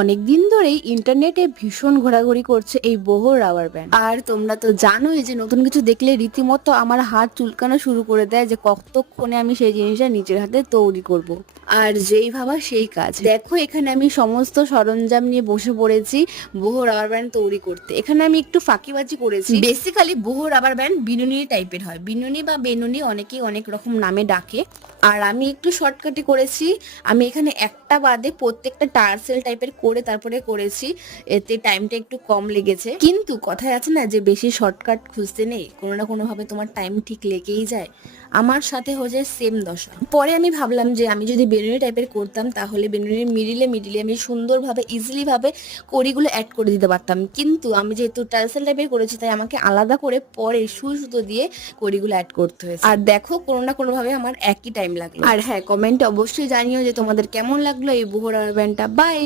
অনেকদিন ধরেই ইন্টারনেটে ভীষণ ঘোরাঘুরি করছে এই বহু রাবার ব্যান্ড। আর তোমরা তো জানোই যে নতুন কিছু দেখলে রীতিমতো আমার হাত চুলকানো শুরু করে দেয় যে কতক্ষণে আমি সেই জিনিসটা নিজের হাতে তৈরি করব। আর যেই ভাবা সেই কাজ। দেখো এখানে আমি সমস্ত সরঞ্জাম নিয়ে বসে পড়েছি বহু রাবার ব্যান্ড তৈরি করতে। এখানে আমি একটু ফাঁকিবাজি করেছি। বেসিক্যালি বহু রাবার ব্যান্ড বিনুনি টাইপের হয়, বিনুনি বা বেনুনি অনেকেই অনেক রকম নামে ডাকে। আর আমি একটু শর্টকাটে করেছি। আমি এখানে একটা বাদে প্রত্যেকটা টার্সেল টাইপের করে তারপরে করেছি, এতে টাইমটা একটু কম লেগেছে। কিন্তু কথায় আছে না যে বেশি শর্টকাট খুঁজতে নেই, কোনো না কোনো ভাবে তোমার টাইম ঠিক লেগেই যায়। আমার সাথে হয়ে যায় সেম দশা। পরে আমি ভাবলাম যে আমি যদি বেলুনি টাইপের করতাম তাহলে বেলুনির মিডিলে মিডিলে আমি সুন্দরভাবে ইজিলি ভাবে কড়িগুলো অ্যাড করে দিতে পারতাম। কিন্তু আমি যেহেতু টার্সেল টাইপের করেছি তাই আমাকে আলাদা করে পরে সুই সুতো দিয়ে কড়িগুলো অ্যাড করতে হয়েছে। আর দেখো কোনো না কোনো ভাবে আমার একই টাইম লাগলো। আর হ্যাঁ, কমেন্টে অবশ্যই জানিও যে তোমাদের কেমন লাগলো এই বুহর আর ব্যান্ডটা। বাই।